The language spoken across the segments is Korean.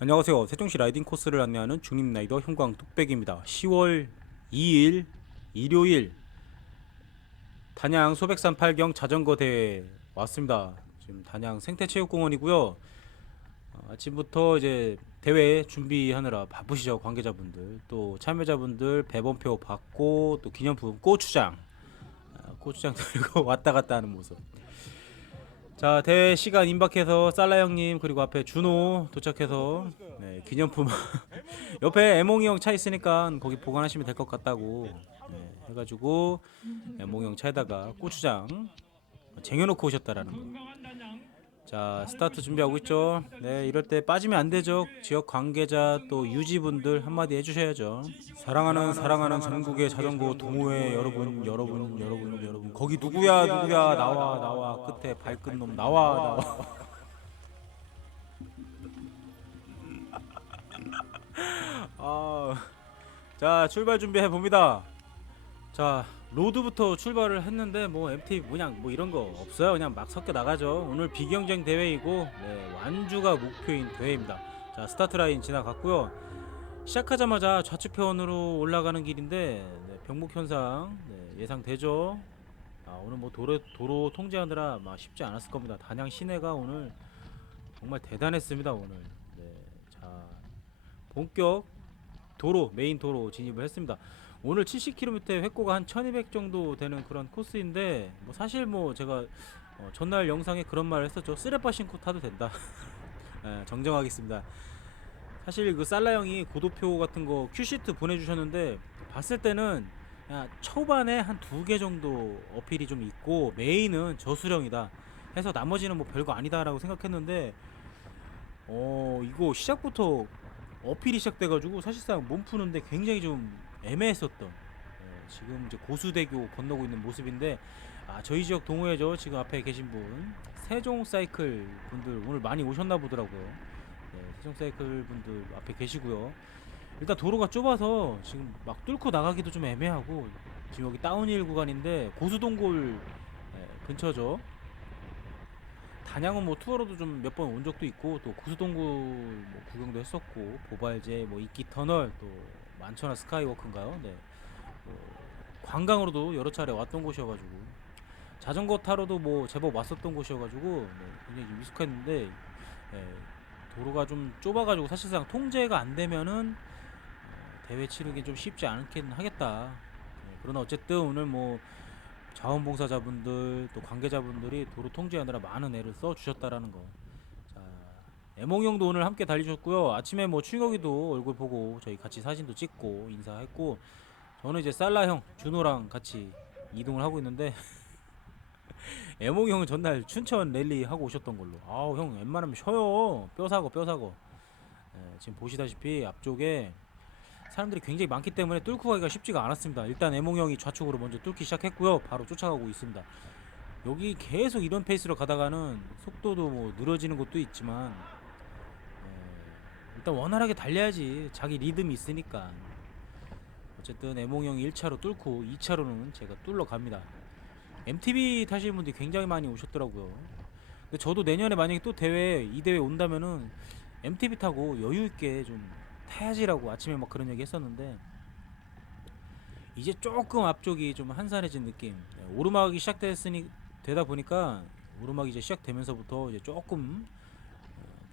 안녕하세요. 세종시 라이딩 코스를 안내하는 중립 라이더 형광 뚝배기입니다. 10월 2일 일요일 단양 소백산 8경 자전거 대회 왔습니다. 지금 단양 생태체육공원이고요. 어, 아침부터 이제 대회 준비하느라 바쁘시죠 관계자분들 또 참여자분들 배번표 받고 또 기념품 고추장 아, 고추장 들고 왔다 갔다 하는 모습 자 대회 시간 임박해서 살라 형님 그리고 앞에 준호 도착해서 네, 기념품 옆에 애몽이 형 차 있으니까 거기 보관하시면 될 것 같다고 네, 해가지고 애몽이 형 차에다가 고추장 쟁여놓고 오셨다라는 거. 자 스타트 준비하고 있죠. 네 이럴 때 빠지면 안 되죠. 지역 관계자 또 유지분들 한마디 해주셔야죠. 사랑하는 사랑하는 전국의 자전거 동호회 여러분 여러분 여러분 여러분 거기 누구야 누구야 나와 나와 끝에 발끈 놈 나와 나와. 아, 자 출발 준비해 봅니다. 자 로드부터 출발을 했는데 뭐 MT 그냥 뭐 이런 거 없어요. 그냥 막 섞여 나가죠. 오늘 비경쟁 대회이고 네, 완주가 목표인 대회입니다. 자 스타트 라인 지나갔고요. 시작하자마자 좌측편으로 올라가는 길인데 네, 병목 현상 네, 예상되죠. 아, 오늘 뭐 도로 도로 통제하느라 막 쉽지 않았을 겁니다. 단양 시내가 오늘 정말 대단했습니다. 오늘. 네, 자 본격 도로 메인 도로 진입을 했습니다. 오늘 70km 회고가 한 1200 정도 되는 그런 코스인데 뭐 사실 뭐 제가 어, 전날 영상에 그런 말을 했었죠. 쓰레빠 신고 타도 된다. 예, 정정하겠습니다. 사실 그 살라 형이 고도표 같은 거 큐시트 보내주셨는데 봤을 때는 초반에 한 두 개 정도 어필이 좀 있고 메인은 저수령이다 해서 나머지는 뭐 별거 아니다라고 생각했는데 어 이거 시작부터 어필이 시작돼가지고 사실상 몸 푸는데 굉장히 좀 애매했었던 예, 지금 이제 고수대교 건너고 있는 모습인데 아 저희 지역 동호회죠. 지금 앞에 계신 분. 세종 사이클 분들 오늘 많이 오셨나 보더라고요. 네, 세종 사이클 분들 앞에 계시고요. 일단 도로가 좁아서 지금 막 뚫고 나가기도 좀 애매하고 지금 여기 다운힐 구간인데 고수동골 예, 근처죠. 단양은 뭐 투어로도 좀 몇 번 온 적도 있고 또 고수동굴 뭐 구경도 했었고 보발제 뭐 이끼 터널 또 만천하 스카이워크인가요? 네. 어, 관광으로도 여러 차례 왔던 곳이어가지고 자전거 타러도 뭐 제법 왔었던 곳이어가지고 네, 굉장히 좀 익숙했는데 예, 도로가 좀 좁아가지고 사실상 통제가 안 되면은 어, 대회 치르기 좀 쉽지 않긴 하겠다. 네, 그러나 어쨌든 오늘 뭐 자원봉사자분들 또 관계자분들이 도로 통제하느라 많은 애를 써 주셨다라는 거. 자, 애몽 형도 오늘 함께 달리셨고요. 아침에 뭐 출국이도 얼굴 보고 저희 같이 사진도 찍고 인사했고 저는 이제 살라 형 준호랑 같이 이동을 하고 있는데 애몽 형은 전날 춘천 랠리 하고 오셨던 걸로. 아우 형 웬만하면 쉬어요. 뼈 사고 뼈 사고. 예, 지금 보시다시피 앞쪽에 사람들이 굉장히 많기 때문에 뚫고 가기가 쉽지가 않았습니다. 일단 애몽 형이 좌측으로 먼저 뚫기 시작했고요. 바로 쫓아가고 있습니다. 여기 계속 이런 페이스로 가다가는 속도도 뭐 늘어지는 것도 있지만 에, 일단 원활하게 달려야지 자기 리듬이 있으니까 어쨌든 애몽 형이 1차로 뚫고 2차로는 제가 뚫러 갑니다. MTB 타시는 분들이 굉장히 많이 오셨더라고요. 근데 저도 내년에 만약에 또 대회 이 대회 온다면은 MTB 타고 여유 있게 좀 타야지라고 아침에 막 그런 얘기 했었는데 이제 조금 앞쪽이 좀 한산해진 느낌. 네, 오르막이 시작됐으니 되다 보니까 오르막이 이제 시작되면서부터 이제 조금 어,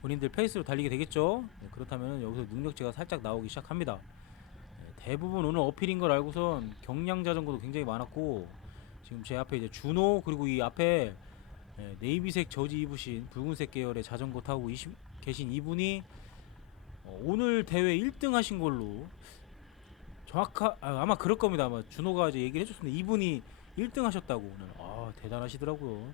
본인들 페이스로 달리게 되겠죠. 네, 그렇다면 여기서 능력치가 살짝 나오기 시작합니다. 네, 대부분 오늘 어필인 걸 알고선 경량 자전거도 굉장히 많았고 지금 제 앞에 이제 준호 그리고 이 앞에 예, 네이비색 저지 입으신 붉은색 계열의 자전거 타고 이시- 계신 이분이 어, 오늘 대회 1등 하신 걸로 정확하 아, 아마 그럴 겁니다. 아마 준호가 이제 얘기를 해줬는데 이분이 1등 하셨다고 오늘 아 대단하시더라고요.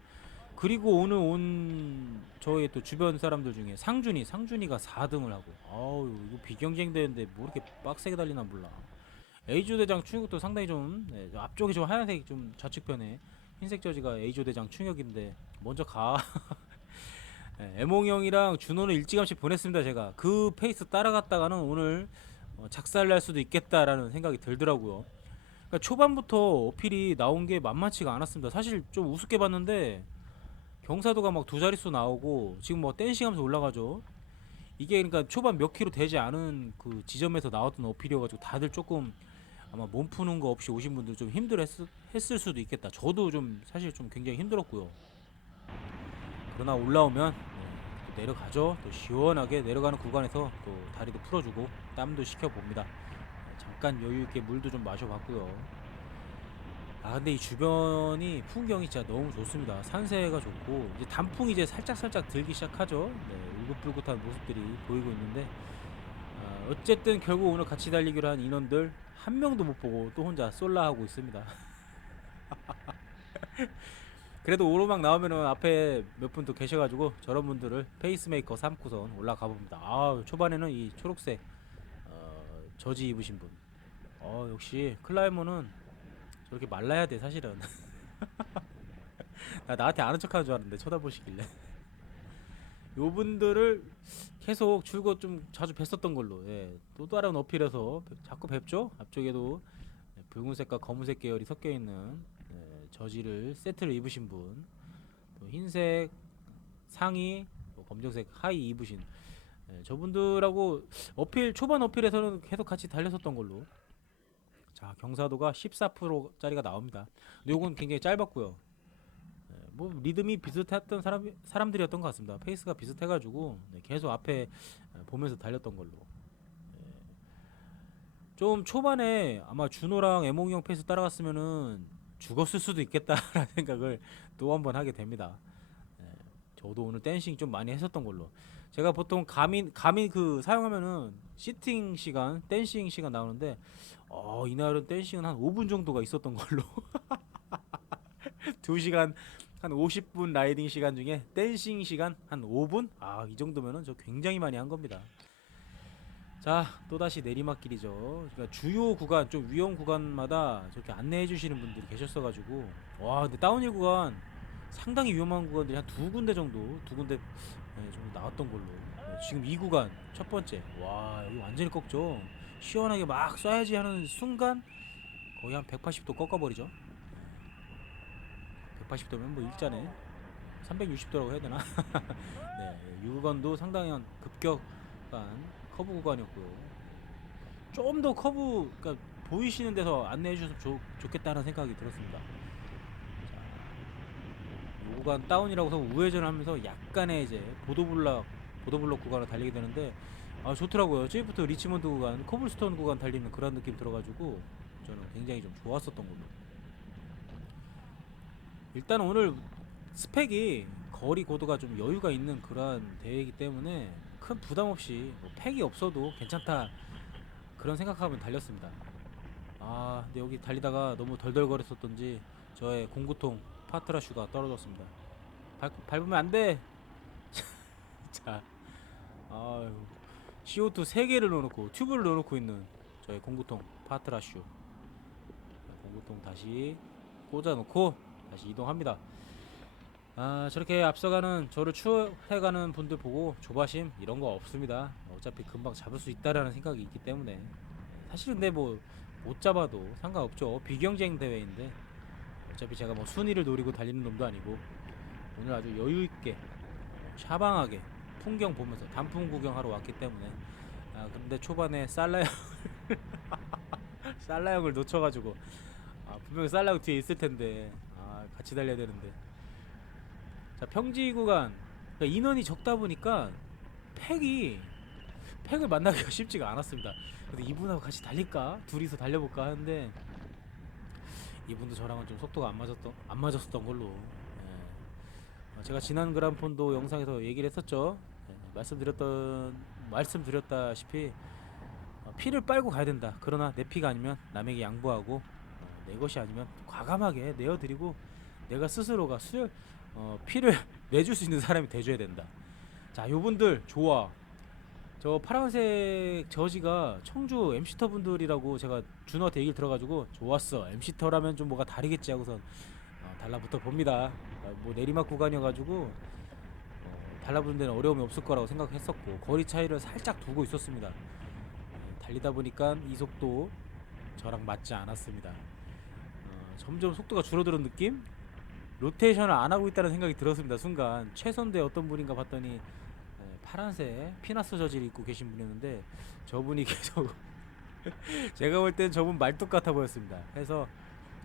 그리고 오늘 온 저의 또 주변 사람들 중에 상준이 상준이가 4등을 하고 아우 이거 비경쟁 대회인데 뭐 이렇게 빡세게 달리나 몰라. A조 대장 충격도 상당히 좀 네, 저 앞쪽에 좀 하얀색 좀 좌측편에 흰색 저지가 A조 대장 충격인데 먼저 가. 네, 애몽이 형이랑 준호는 일찌감치 보냈습니다 제가 그 페이스 따라갔다가는 오늘 어, 작살날 수도 있겠다라는 생각이 들더라고요 그러니까 초반부터 어필이 나온 게 만만치가 않았습니다 사실 좀 우습게 봤는데 경사도가 막 두 자릿수 나오고 지금 뭐 댄싱하면서 올라가죠 이게 그러니까 초반 몇 킬로 되지 않은 그 지점에서 나왔던 어필이어가지고 다들 조금 아마 몸 푸는 거 없이 오신 분들 좀 힘들었을 했을 수도 있겠다. 저도 좀 사실 좀 굉장히 힘들었고요. 그러나 올라오면 네, 또 내려가죠. 또 시원하게 내려가는 구간에서 또 다리도 풀어주고 땀도 식혀봅니다. 네, 잠깐 여유 있게 물도 좀 마셔봤고요. 아 근데 이 주변이 풍경이 진짜 너무 좋습니다. 산세가 좋고 이제 단풍이 이제 살짝 살짝 들기 시작하죠. 네, 울긋불긋한 모습들이 보이고 있는데 아, 어쨌든 결국 오늘 같이 달리기로 한 인원들 한 명도 못 보고 또 혼자 솔라 하고 있습니다. 그래도 오르막 나오면은 앞에 몇 분 또 계셔가지고 저런 분들을 페이스메이커 삼고선 올라가 봅니다. 아 초반에는 이 초록색 어, 저지 입으신 분. 어 역시 클라이머는 저렇게 말라야 돼 사실은. 나 나한테 아는 척하는 줄 알았는데 쳐다보시길래. 요 분들을 계속 줄곧 좀 자주 뵀었던 걸로. 예. 또 다른 어필에서 자꾸 뵙죠. 앞쪽에도 네, 붉은색과 검은색 계열이 섞여 있는 예, 저지를 세트를 입으신 분, 또 흰색 상의, 또 검정색 하의 입으신 예, 저분들하고 어필 초반 어필에서는 계속 같이 달렸었던 걸로. 자 경사도가 14%짜리가 나옵니다. 근데 요건 굉장히 짧았고요. 예, 뭐 리듬이 비슷했던 사람 사람들이었던 것 같습니다. 페이스가 비슷해가지고 네, 계속 앞에 예, 보면서 달렸던 걸로. 예. 좀 초반에 아마 준호랑 에몽이 형 페이스 따라갔으면은 죽었을 수도 있겠다라는 생각을 또 한 번 하게 됩니다. 예, 저도 오늘 댄싱 좀 많이 했었던 걸로. 제가 보통 가민 가민 그 사용하면은 시팅 시간, 댄싱 시간 나오는데 어 이날은 댄싱은 한 5분 정도가 있었던 걸로. 2시간 한 50분 라이딩 시간 중에 댄싱 시간 한 5분? 아, 이 정도면은 저 굉장히 많이 한 겁니다. 자, 또다시 내리막길이죠. 그러니까 주요 구간, 좀 위험 구간마다 저렇게 안내해 주시는 분들이 계셨어 가지고, 와, 근데 다운힐 구간 상당히 위험한 구간들이 한 두 군데 정도, 두 군데 네, 정도 나왔던 걸로. 네, 지금 이 구간 첫 번째, 와, 여기 완전히 꺾죠. 시원하게 막 쏴야지 하는 순간 거의 한 180도 꺾어버리죠. 180도면 뭐 일자네. 360도라고 해야 되나? 네, 이 구간도 상당한 급격한 커브 구간이었고요. 좀 더 커브, 그러니까 보이시는 데서 안내해 주셔서 좋, 좋겠다는 생각이 들었습니다. 자, 이 구간 다운이라고 해서 우회전을 하면서 약간의 이제 보도블럭, 보도블럭 구간을 달리게 되는데 아 좋더라고요. 제이부터 리치먼드 구간, 커블스톤 구간 달리는 그런 느낌 들어가지고 저는 굉장히 좀 좋았었던 걸로. 일단 오늘 스펙이 거리 고도가 좀 여유가 있는 그런 대회이기 때문에 큰 부담 없이 뭐 팩이 없어도 괜찮다 그런 생각하면 달렸습니다. 아 근데 여기 달리다가 너무 덜덜거렸었던지 저의 공구통 파트라슈가 떨어졌습니다. 밟, 밟으면 안 돼. 자, 아유 CO2 3 개를 넣어놓고 튜브를 넣어놓고 있는 저의 공구통 파트라슈. 자, 공구통 다시 꽂아놓고 다시 이동합니다. 아 저렇게 앞서가는 저를 추월해가는 분들 보고 조바심 이런 거 없습니다. 어차피 금방 잡을 수 있다라는 생각이 있기 때문에 사실 근데 뭐 못 잡아도 상관없죠. 비경쟁 대회인데 어차피 제가 뭐 순위를 노리고 달리는 놈도 아니고 오늘 아주 여유 있게 샤방하게 풍경 보면서 단풍 구경하러 왔기 때문에 아 근데 초반에 살라 형 살라 형을 놓쳐가지고 아 분명히 살라 형 뒤에 있을 텐데 아 같이 달려야 되는데 자 평지 구간 그러니까 인원이 적다 보니까 팩이 팩을 만나기가 쉽지가 않았습니다. 근데 이분하고 같이 달릴까 둘이서 달려볼까 하는데 이분도 저랑은 좀 속도가 안 맞았던 안 맞았었던 걸로 예. 어, 제가 지난 그란폰도 영상에서 얘기를 했었죠. 예, 말씀드렸던 말씀드렸다시피 어, 피를 빨고 가야 된다. 그러나 내 피가 아니면 남에게 양보하고 어, 내 것이 아니면 과감하게 내어드리고 내가 스스로가 수혈 어, 피를 내줄 수 있는 사람이 돼줘야 된다. 자, 요분들 좋아. 저 파란색 저지가 청주 MC터 분들이라고 제가 준호한테 얘기를 들어가지고 좋았어. MC터라면 좀 뭐가 다르겠지 하고선 어, 달라붙어 봅니다. 어, 뭐 내리막 구간이어가지고 어, 달라붙는 데는 어려움이 없을 거라고 생각했었고 거리 차이를 살짝 두고 있었습니다. 어, 달리다 보니까 이 속도 저랑 맞지 않았습니다. 어, 점점 속도가 줄어드는 느낌? 로테이션을 안 하고 있다는 생각이 들었습니다. 순간 최선대 어떤 분인가 봤더니 에, 파란색 피나스 저지를 입고 계신 분이었는데 저분이 계속 제가 볼 땐 저분 말뚝 같아 보였습니다. 그래서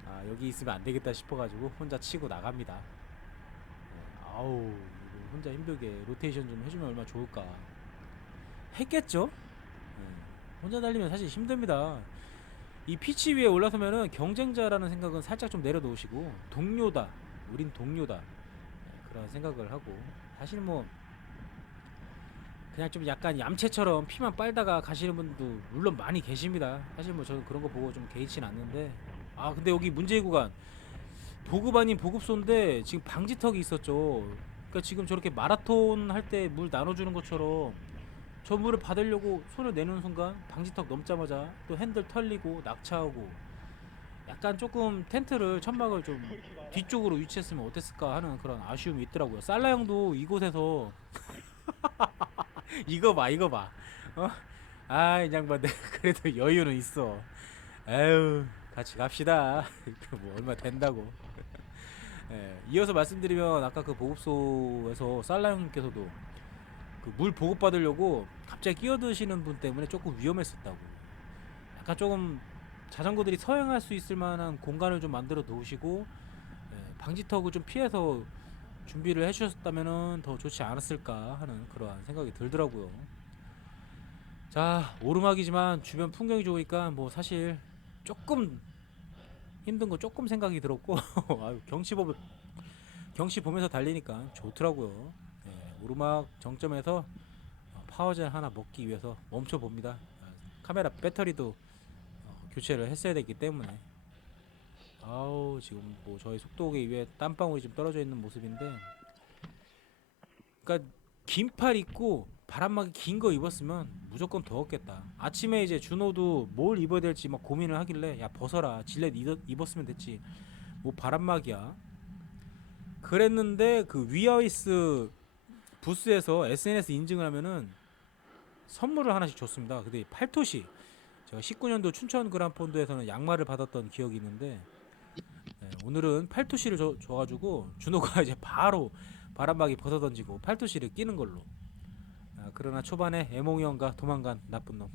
아, 여기 있으면 안 되겠다 싶어가지고 혼자 치고 나갑니다. 네, 아우 혼자 힘들게 로테이션 좀 해주면 얼마나 좋을까. 했겠죠? 네, 혼자 달리면 사실 힘듭니다. 이 피치 위에 올라서면은 경쟁자라는 생각은 살짝 좀 내려놓으시고 동료다. 우린 동료다. 네, 그런 생각을 하고 사실 뭐 그냥 좀 약간 얌체처럼 피만 빨다가 가시는 분도 물론 많이 계십니다. 사실 뭐 저는 그런 거 보고 좀 개의치는 않는데 아 근데 여기 문제의 구간 보급 아닌 보급소인데 지금 방지턱이 있었죠. 그러니까 지금 저렇게 마라톤 할 때 물 나눠주는 것처럼 저 물을 받으려고 손을 내는 순간 방지턱 넘자마자 또 핸들 털리고 낙차하고 약간 조금 텐트를 천막을 좀 뒤쪽으로 위치했으면 어땠을까 하는 그런 아쉬움이 있더라고요. 살라 형도 이곳에서 이거 봐 이거 봐 어? 아 이 양반들 그래도 여유는 있어 에휴 같이 갑시다 뭐 얼마 된다고 예, 이어서 말씀드리면 아까 그 보급소에서 살라 형님께서도 그 물 보급 받으려고 갑자기 끼어드시는 분 때문에 조금 위험했었다고 약간 조금 자전거들이 서행할 수 있을 만한 공간을 좀 만들어 놓으시고 예, 방지턱을 좀 피해서 준비를 해주셨다면 더 좋지 않았을까 하는 그러한 생각이 들더라고요. 자 오르막이지만 주변 풍경이 좋으니까 뭐 사실 조금 힘든 거 조금 생각이 들었고 아유, 경치 보 경치 보면서 달리니까 좋더라고요. 예, 오르막 정점에서 어, 파워젤 하나 먹기 위해서 멈춰 봅니다. 아, 카메라 배터리도 어, 교체를 했어야 됐기 때문에 아우 지금 뭐 저희 속도계 위에 땀방울이 좀 떨어져 있는 모습인데 그러니까 긴팔 입고 바람막이 긴 거 입었으면 무조건 더웠겠다. 아침에 이제 준호도 뭘 입어야 될지 막 고민을 하길래 야 벗어라. 질렛 입- 입었으면 됐지. 뭐 바람막이야. 그랬는데 그 위아이스 부스에서 SNS 인증을 하면은 선물을 하나씩 줬습니다. 근데 팔토시. 제가 19년도 춘천 그란폰도에서는 양말을 받았던 기억이 있는데 네, 오늘은 팔토시를 줘, 줘가지고 준호가 이제 바로 바람막이 벗어 던지고 팔토시를 끼는 걸로. 아, 그러나 초반에 애몽이 형과 도망간 나쁜 놈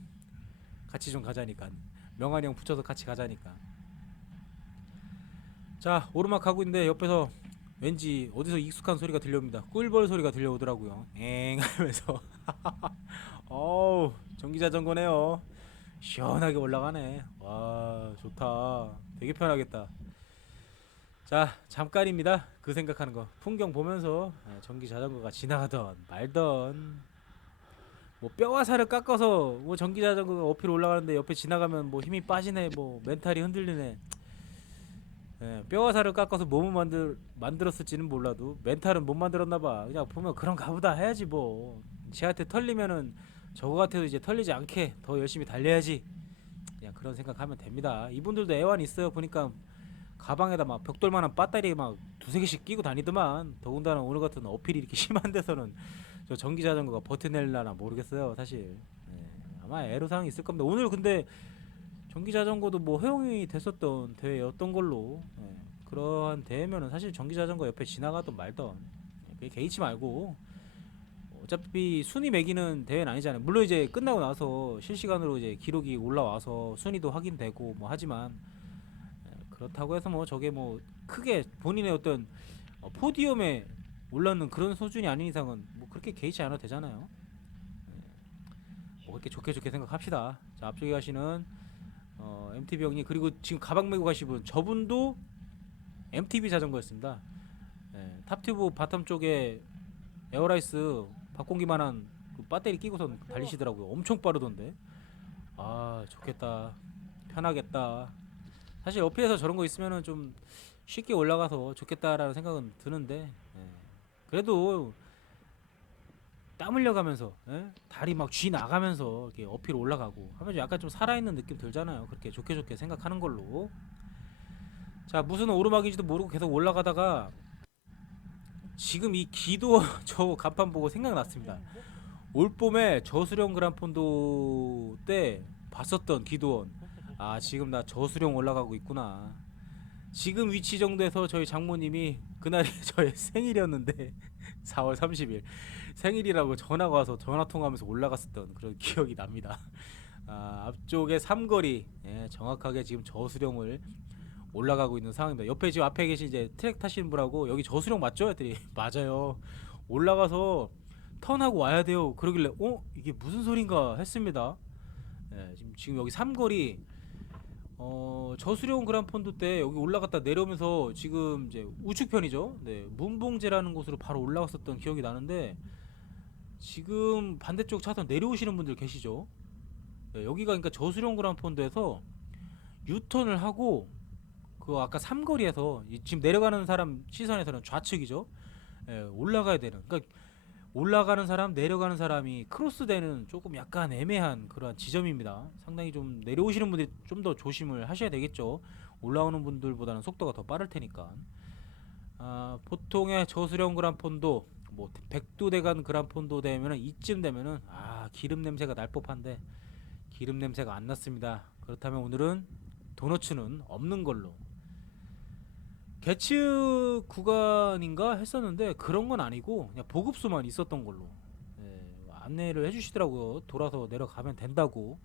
같이 좀 가자니까 명환이 형 붙여서 같이 가자니까. 자 오르막 가고 있는데 옆에서 왠지 어디서 익숙한 소리가 들려옵니다. 꿀벌 소리가 들려오더라고요. 엥 하면서 어우 전기 자전거네요. 시원하게 올라가네. 와 좋다. 되게 편하겠다. 자 잠깐입니다. 그 생각하는 거 풍경 보면서 예, 전기 자전거가 지나가던 말던 뭐 뼈와 살을 깎아서 뭐 전기 자전거가 어필 올라가는데 옆에 지나가면 뭐 힘이 빠지네 뭐 멘탈이 흔들리네. 예, 뼈와 살을 깎아서 몸을 만들 만들었을지는 몰라도 멘탈은 못 만들었나 봐. 그냥 보면 그런 가 보다 해야지 뭐. 쟤한테 털리면은 저거 같아도 이제 털리지 않게 더 열심히 달려야지. 그냥 그런 생각하면 됩니다. 이분들도 애환 있어요. 보니까 가방에다 막 벽돌만한 배터리 막 두세 개씩 끼고 다니더만 더군다나 오늘 같은 어필이 이렇게 심한 데서는 저 전기 자전거가 버텨낼라나 모르겠어요 사실. 예, 아마 애로사항이 있을 겁니다. 오늘 근데 전기 자전거도 뭐 허용이 됐었던 대회였던 걸로 예, 그러한 대회면은 사실 전기 자전거 옆에 지나가던 말던 예, 그게 개의치 말고 어차피 순위 매기는 대회는 아니잖아요. 물론 이제 끝나고 나서 실시간으로 이제 기록이 올라와서 순위도 확인되고 뭐 하지만 그렇다고 해서 뭐 저게 뭐 크게 본인의 어떤 어, 포디움에 올랐는 그런 수준이 아닌 이상은 뭐 그렇게 개의치 않아도 되잖아요. 예. 뭐 그렇게 좋게 좋게 생각합시다. 자 앞쪽에 가시는 어, MTB 형님 그리고 지금 가방 메고 가신 분 저분도 MTB 자전거였습니다. 예, 탑튜브 바텀 쪽에 에어라이스 박공기만한 그 배터리 끼고선 달리시더라고요. 엄청 빠르던데. 아 좋겠다. 편하겠다. 사실 어필에서 저런 거 있으면은 좀 쉽게 올라가서 좋겠다라는 생각은 드는데 예. 그래도 땀 흘려가면서 예? 다리 막 쥐 나가면서 이렇게 어필 올라가고 하면 약간 좀 살아있는 느낌 들잖아요. 그렇게 좋게 좋게 생각하는 걸로. 자 무슨 오르막인지도 모르고 계속 올라가다가 지금 이 기도 저 간판 보고 생각났습니다. 올 봄에 저수령 그란폰도 때 봤었던 기도원. 아 지금 나 저수령 올라가고 있구나 지금 위치 정도에서 저희 장모님이 그날이 저의 생일이었는데 4월 30일 생일이라고 전화가 와서 전화 통화하면서 올라갔었던 그런 기억이 납니다. 아, 앞쪽에 삼거리 예, 정확하게 지금 저수령을 올라가고 있는 상황입니다. 옆에 지금 앞에 계신 이제 트랙 타시는 분하고 여기 저수령 맞죠? 했더니 맞아요. 올라가서 턴하고 와야 돼요. 그러길래 어 이게 무슨 소린가 했습니다. 예, 지금 지금 여기 삼거리 어 저수령 그란폰도 때 여기 올라갔다 내려오면서 지금 이제 우측편이죠. 네 문봉제라는 곳으로 바로 올라갔었던 기억이 나는데 지금 반대쪽 차선 내려오시는 분들 계시죠. 네, 여기가 그러니까 저수령 그란폰도에서 유턴을 하고 그 아까 삼거리에서 이 지금 내려가는 사람 시선에서는 좌측이죠. 예, 올라가야 되는. 그러니까 올라가는 사람, 내려가는 사람이 크로스되는 조금 약간 애매한 그러한 지점입니다. 상당히 좀 내려오시는 분들이 좀 더 조심을 하셔야 되겠죠. 올라오는 분들보다는 속도가 더 빠를 테니까. 아, 보통의 저수령 그란폰도 뭐 백두대간 그란폰도 되면은 이쯤 되면은 아 기름 냄새가 날 법한데 기름 냄새가 안 났습니다. 그렇다면 오늘은 도너츠는 없는 걸로 개측 구간인가 했었는데 그런 건 아니고 그냥 보급소만 있었던 걸로 예, 안내를 해주시더라고요. 돌아서 내려가면 된다고.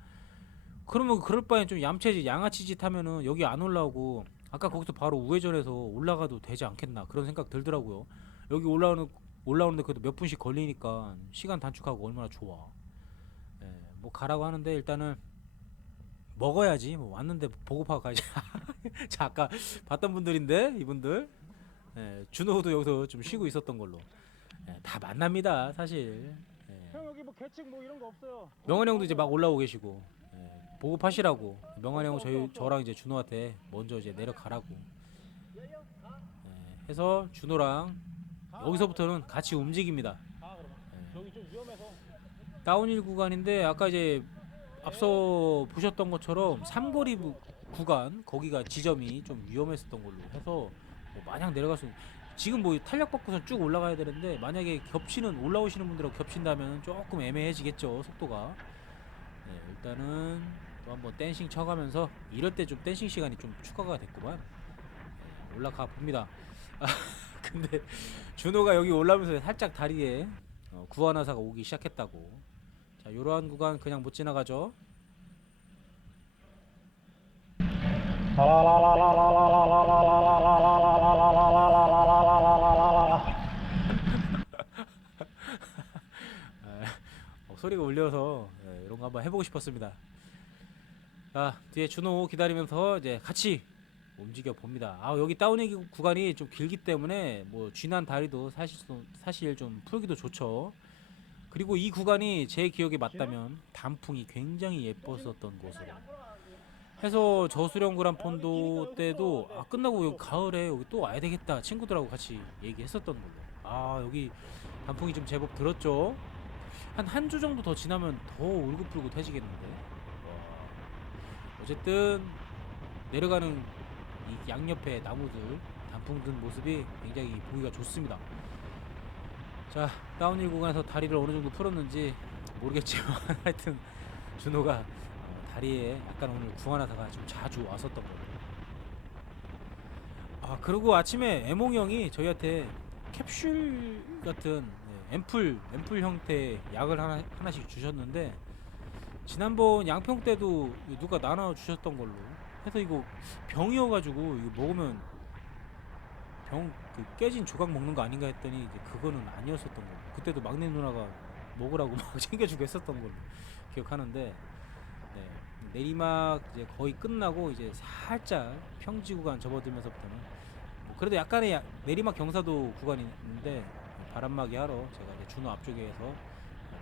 그러면 그럴 바엔 좀 얌체지 양아치 짓 하면은 여기 안 올라오고 아까 거기서 바로 우회전해서 올라가도 되지 않겠나 그런 생각 들더라고요. 여기 올라오는 올라오는데 그래도 몇 분씩 걸리니까 시간 단축하고 얼마나 좋아. 예, 뭐 가라고 하는데 일단은 먹어야지. 뭐 왔는데 보급하고 가야지. 자 아까 봤던 분들인데 이분들. 예, 준호도 여기서 좀 쉬고 있었던 걸로. 예, 다 만납니다 사실. 예. 형 여기 뭐 계측 뭐 이런 거 없어요. 명환 형도 이제 막 올라오고 계시고 예, 보급하시라고. 명환 형은 저희 저랑 이제 준호한테 먼저 이제 내려가라고. 예, 해서 준호랑 여기서부터는 같이 움직입니다. 아 그럼 예. 여기 좀 위험해서. 다운힐 구간인데 아까 이제 앞서 보셨던 것처럼 삼거리 부- 구간 거기가 지점이 좀 위험했었던 걸로 해서 뭐 마냥 내려갈 수 지금 뭐 탄력 받고서 쭉 올라가야 되는데 만약에 겹치는 올라오시는 분들하고 겹친다면 조금 애매해지겠죠 속도가. 네, 일단은 또 한번 댄싱 쳐가면서 이럴 때 좀 댄싱 시간이 좀 추가가 됐구만. 네, 올라가 봅니다. 아, 근데 준호가 여기 올라오면서 살짝 다리에 어, 구하나사가 오기 시작했다고. 자 이러한 구간 그냥 못 지나가죠 소리가 울려서 예, 이런 거 한번 해보고 싶었습니다. 자 뒤에 준호 기다리면서 이제 같이 움직여 봅니다. 아 여기 다운힐 구- 구간이 좀 길기 때문에 뭐 쥐난 다리도 사실 좀- 사실 좀 풀기도 좋죠. 그리고 이 구간이 제 기억에 맞다면 단풍이 굉장히 예뻤었던 곳으로 해서 저수령 그란폰도 때도 아 끝나고 여기 가을에 여기 또 와야 되겠다 친구들하고 같이 얘기했었던 걸로. 아 여기 단풍이 좀 제법 들었죠? 한 한 주 정도 더 지나면 더 울긋불긋해지겠는데? 와. 어쨌든 내려가는 이 양옆에 나무들 단풍 든 모습이 굉장히 보기가 좋습니다. 자 다운힐 구간에서 다리를 어느 정도 풀었는지 모르겠지만 하여튼 준호가 어, 다리에 약간 오늘 구하나다가 좀 자주 왔었던 거예요. 아 그리고 아침에 애몽 형이 저희한테 캡슐 같은 네, 앰플 앰플 형태의 약을 하나 하나씩 주셨는데 지난번 양평 때도 누가 나눠 주셨던 걸로 해서 이거 병이어가지고 이거 먹으면 병 그 깨진 조각 먹는 거 아닌가 했더니 이제 그거는 아니었었던 걸로 그때도 막내 누나가 먹으라고 막 챙겨주고 했었던 걸로 기억하는데 네, 내리막 이제 거의 끝나고 이제 살짝 평지 구간 접어들면서부터는 뭐 그래도 약간의 야- 내리막 경사도 구간이 있는데 바람막이 하러 제가 이제 준호 앞쪽에서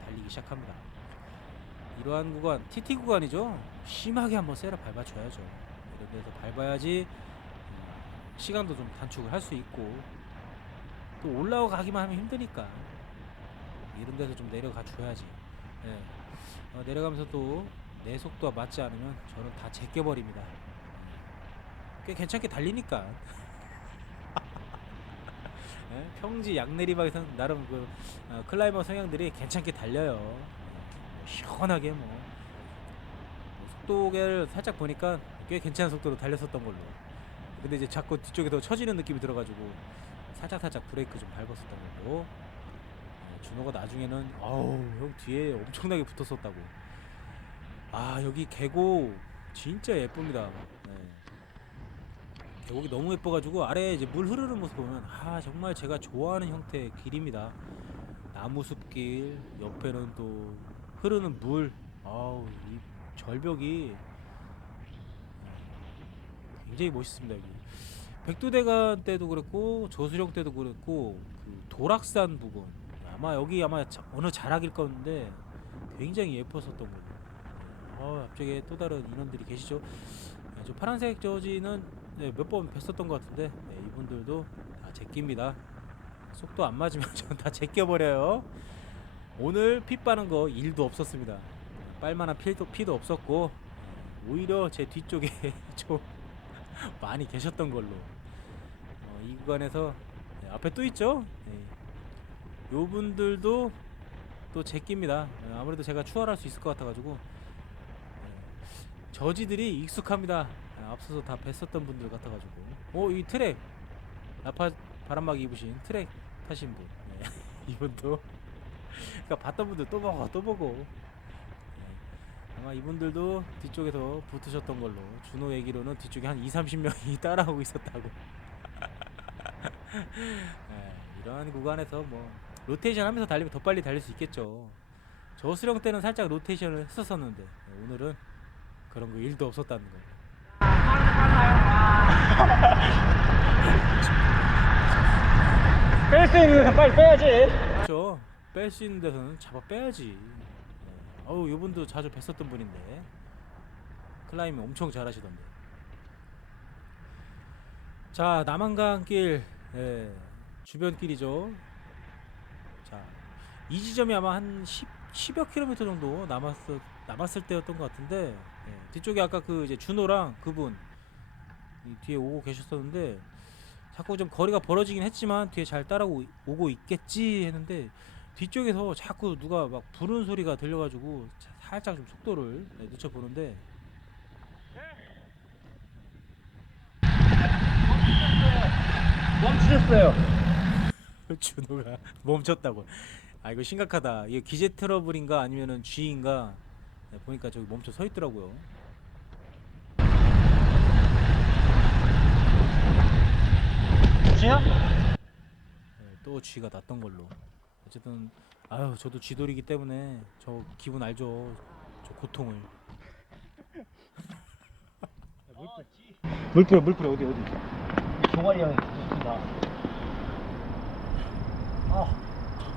달리기 시작합니다. 이러한 구간 TT 구간이죠. 심하게 한번 세라 밟아줘야죠. 이런 데서 밟아야지 음, 시간도 좀 단축을 할 수 있고 또 올라가기만 하면 힘드니까 이런 데서 좀 내려가 줘야지. 예. 어, 내려가면서 또 내 속도와 맞지 않으면 저는 다 제껴버립니다. 꽤 괜찮게 달리니까. 예, 평지 양내리막에서는 나름 그 어, 클라이머 성향들이 괜찮게 달려요. 예, 뭐 시원하게 뭐. 뭐 속도계를 살짝 보니까 꽤 괜찮은 속도로 달렸었던 걸로. 근데 이제 자꾸 뒤쪽에서 처지는 느낌이 들어가지고 살짝 살짝 브레이크 좀 밟았었던 걸로 준호가 나중에는 아우 형 뒤에 엄청나게 붙었었다고. 아 여기 계곡 진짜 예쁩니다. 네. 계곡이 너무 예뻐가지고 아래에 이제 물 흐르는 모습 보면 아 정말 제가 좋아하는 형태의 길입니다. 나무 숲길 옆에는 또 흐르는 물. 아우 이 절벽이 굉장히 멋있습니다 여기. 백두대간 때도 그랬고 저수령 때도 그랬고 그 도락산 부분 아마 여기 아마 자- 어느 자락일 건데 굉장히 예뻤었던 걸로. 어 앞쪽에 또 다른 인원들이 계시죠. 네, 저 파란색 저지는 네, 몇번 뵀었던 것 같은데 네, 이분들도 다 제끼입니다. 속도 안 맞으면 전다 제껴버려요. 오늘 피 빠는 거 일도 없었습니다. 빨만한 피도 피도 없었고 네, 오히려 제 뒤쪽에 좀 많이 계셨던 걸로. 어, 이 구간에서 네, 앞에 또 있죠. 네. 요 분들도 또 제끼입니다. 네, 아무래도 제가 추월할 수 있을 것 같아가지고 네, 저지들이 익숙합니다. 네, 앞서서 다 뵀었던 분들 같아가지고. 오 이 트랙 나파 바람막이 입으신 트랙 타신 분. 네, 이분도 그러니까 봤던 분들 또 보고 또 보고. 네, 아마 이분들도 뒤쪽에서 붙으셨던 걸로 준호 얘기로는 뒤쪽에 한 2, 30명이 따라오고 있었다고. 네, 이런 구간에서 뭐 로테이션 하면서 달리면 더 빨리 달릴 수 있겠죠. 저수령 때는 살짝 로테이션을 했었었는데 네, 오늘은 그런 거 일도 없었다는 거. 뺄 수 있는 데는 빨리 빼야지. 그렇죠. 뺄 수 있는 데서는 잡아 빼야지. 네. 어우 이분도 자주 뵀었던 분인데 클라이밍 엄청 잘하시던데. 자 남한강길 예, 주변 길이죠. 자 이 지점이 아마 한 10, 10여 킬로미터 정도 남았을 남았을 때였던 것 같은데 예, 뒤쪽에 아까 그 이제 준호랑 그분 이 뒤에 오고 계셨었는데 자꾸 좀 거리가 벌어지긴 했지만 뒤에 잘 따라오고 오고 있겠지 했는데 뒤쪽에서 자꾸 누가 막 부르는 소리가 들려가지고 자- 살짝 좀 속도를 네, 늦춰 보는데 멈추셨어요. 준호가 멈췄다고. 아 이거 심각하다. 이게 기재 트러블인가 아니면은 쥐인가 네, 보니까 저기 멈춰 서 있더라고요. 지야? 네, 또 쥐가 났던 걸로. 어쨌든 아유 저도 쥐돌이기 때문에 저 기분 알죠. 저 고통을. 물풀 물풀 어디 어디? 종아리 형이 있습니다. 아,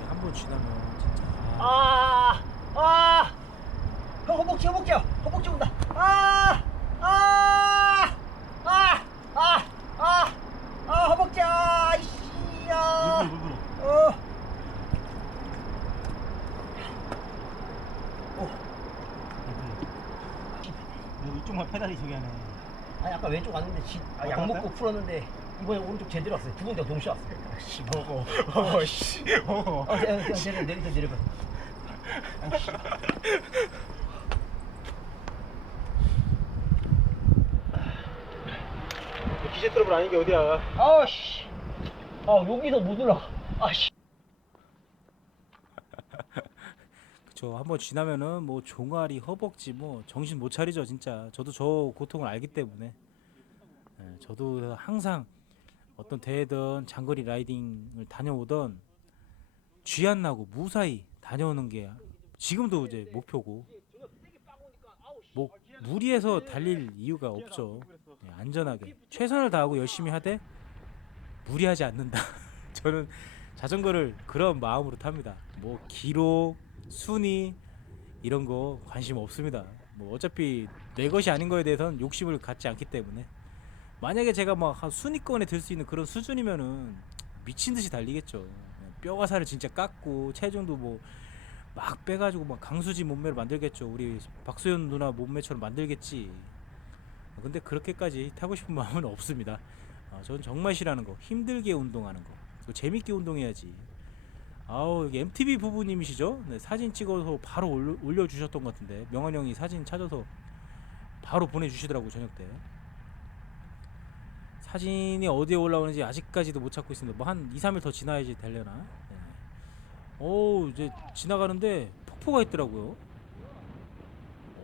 한번 지나면 진짜 아, 아, 형 허벅지 허벅지 허벅지 온다. 아, 아, 아, 아, 아, 아 허벅지 아, 이씨야. 물풀. 어. 이쪽만 페달이 저기 하네. 아니 아까 왼쪽 왔는데 지, 아, 약 먹고 풀었는데 이번에 오른쪽 제대로 왔어요. 두 군데 동시에 왔어요. 아, 씨, 먹어. 먹어 씨. 먹어. 아, 그냥 그냥 제대로 내리서 내려가. 기재 트러블 아닌 게 어디야? 아씨, 아 여기서 못 올라가. 아씨. 그쵸 한번 지나면은 뭐 종아리 허벅지 뭐 정신 못 차리죠 진짜 저도 저 고통을 알기 때문에 예, 저도 항상 어떤 대회든 장거리 라이딩을 다녀오던 쥐안 나고 무사히 다녀오는 게 지금도 이제 목표고 뭐 무리해서 달릴 이유가 없죠 예, 안전하게 최선을 다하고 열심히 하되 무리하지 않는다 저는 자전거를 그런 마음으로 탑니다 뭐 기록 순위 이런 거 관심 없습니다. 뭐 어차피 내 것이 아닌 거에 대해서는 욕심을 갖지 않기 때문에 만약에 제가 막 한 순위권에 들 수 있는 그런 수준이면은 미친 듯이 달리겠죠. 뼈가 살을 진짜 깎고 체중도 뭐 막 빼가지고 막 강수지 몸매를 만들겠죠. 우리 박소연 누나 몸매처럼 만들겠지. 근데 그렇게까지 타고 싶은 마음은 없습니다. 아, 저는 정말 싫어하는 거 힘들게 운동하는 거 재밌게 운동해야지. 아우 여기 MTV 부부님이시죠? 네, 사진 찍어서 바로 올려, 올려 주셨던 것 같은데 명환 형이 사진 찾아서 바로 보내주시더라고 저녁 때 사진이 어디에 올라오는지 아직까지도 못 찾고 있습니다 뭐 한 2, 3일 더 지나야지 되려나 네. 이제 지나가는데 폭포가 있더라고요.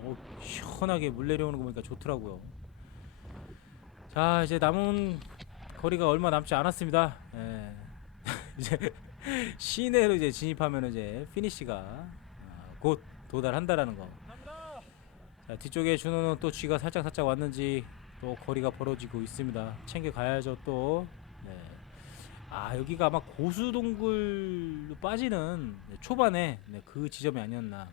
어 시원하게 물 내려오는 거 보니까 좋더라고요. 자 이제 남은 거리가 얼마 남지 않았습니다. 예. 이제 시내로 이제 진입하면 이제 피니시가 아, 곧 도달한다라는 거. 자, 뒤쪽에 준호는 또 쥐가 살짝 살짝 왔는지 또 거리가 벌어지고 있습니다. 챙겨 가야죠 또. 네. 아 여기가 아마 고수동굴로 빠지는 네, 초반에 네, 그 지점이 아니었나.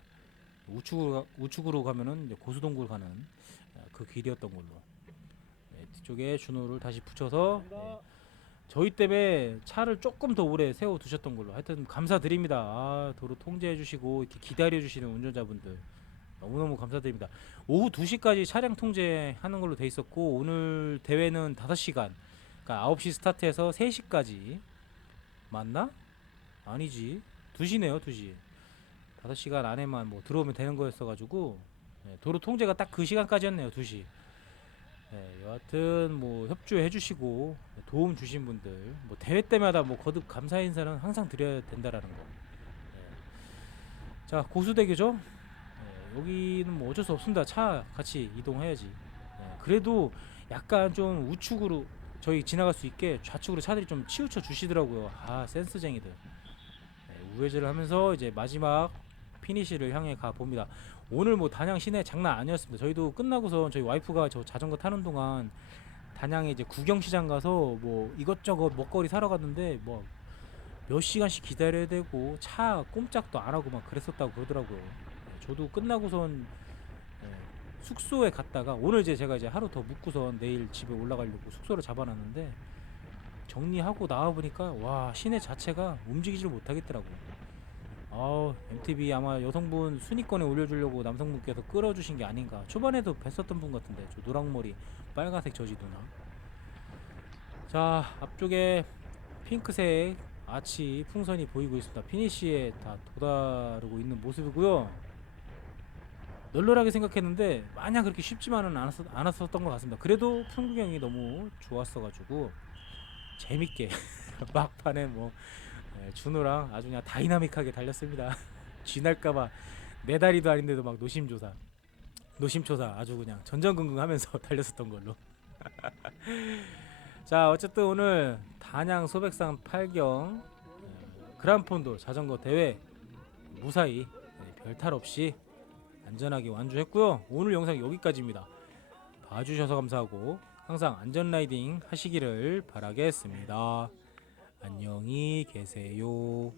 우측으로 가- 우측으로 가면은 고수동굴 가는 아, 그 길이었던 걸로. 네, 뒤쪽에 준호를 다시 붙여서 네, 저희 때문에 차를 조금 더 오래 세워 두셨던 걸로. 하여튼 감사드립니다. 아, 도로 통제해 주시고 이렇게 기다려 주시는 운전자분들 너무너무 감사드립니다. 오후 2시까지 차량 통제하는 걸로 돼 있었고 오늘 대회는 5시간. 그러니까 9시 스타트해서 3시까지 맞나? 아니지. 2시네요, 2시. 5시간 안에만 뭐 들어오면 되는 거였어 가지고 네, 도로 통제가 딱 그 시간까지였네요, 2시. 네, 여하튼 뭐 협조해 주시고 도움 주신 분들 뭐 대회 때마다 뭐 거듭 감사 인사는 항상 드려야 된다라는 거. 네. 자 고수대교죠. 네, 여기는 뭐 어쩔 수 없습니다. 차 같이 이동해야지. 네, 그래도 약간 좀 우측으로 저희 지나갈 수 있게 좌측으로 차들이 좀 치우쳐 주시더라고요. 아 센스쟁이들. 네, 우회전을 하면서 이제 마지막 피니시를 향해 가 봅니다. 오늘 뭐 단양 시내 장난 아니었습니다. 저희도 끝나고서 저희 와이프가 저 자전거 타는 동안 단양에 이제 구경시장 가서 뭐 이것저것 먹거리 사러 갔는데 뭐 몇 시간씩 기다려야 되고 차 꼼짝도 안 하고 막 그랬었다고 그러더라고요. 네, 저도 끝나고선 네, 숙소에 갔다가 오늘 이제 제가 이제 하루 더 묵고선 내일 집에 올라가려고 숙소를 잡아놨는데 정리하고 나와 보니까 와 시내 자체가 움직이지를 못하겠더라고요. 아 MTV 아마 여성분 순위권에 올려주려고 남성분께서 끌어주신 게 아닌가. 초반에도 뵀었던 분 같은데 저 노랑머리 빨간색 저지 누나. 자 앞쪽에 핑크색 아치 풍선이 보이고 있습니다. 피니시에 다 도다르고 있는 모습이고요. 널널하게 생각했는데 마냥 그렇게 쉽지만은 않았었, 않았었던 것 같습니다. 그래도 풍경이 너무 좋았어가지고 재밌게 막판에 뭐 예, 준호랑 아주 그냥 다이나믹하게 달렸습니다. 쥐날까봐 내 다리도 아닌데도 막 노심조사, 노심초사 아주 그냥 전전긍긍하면서 달렸었던 걸로. 자 어쨌든 오늘 단양 소백산 8경 그란폰도 자전거 대회 무사히 네, 별탈 없이 안전하게 완주했고요. 오늘 영상 여기까지입니다. 봐주셔서 감사하고 항상 안전 라이딩 하시기를 바라겠습니다. 안녕히 계세요.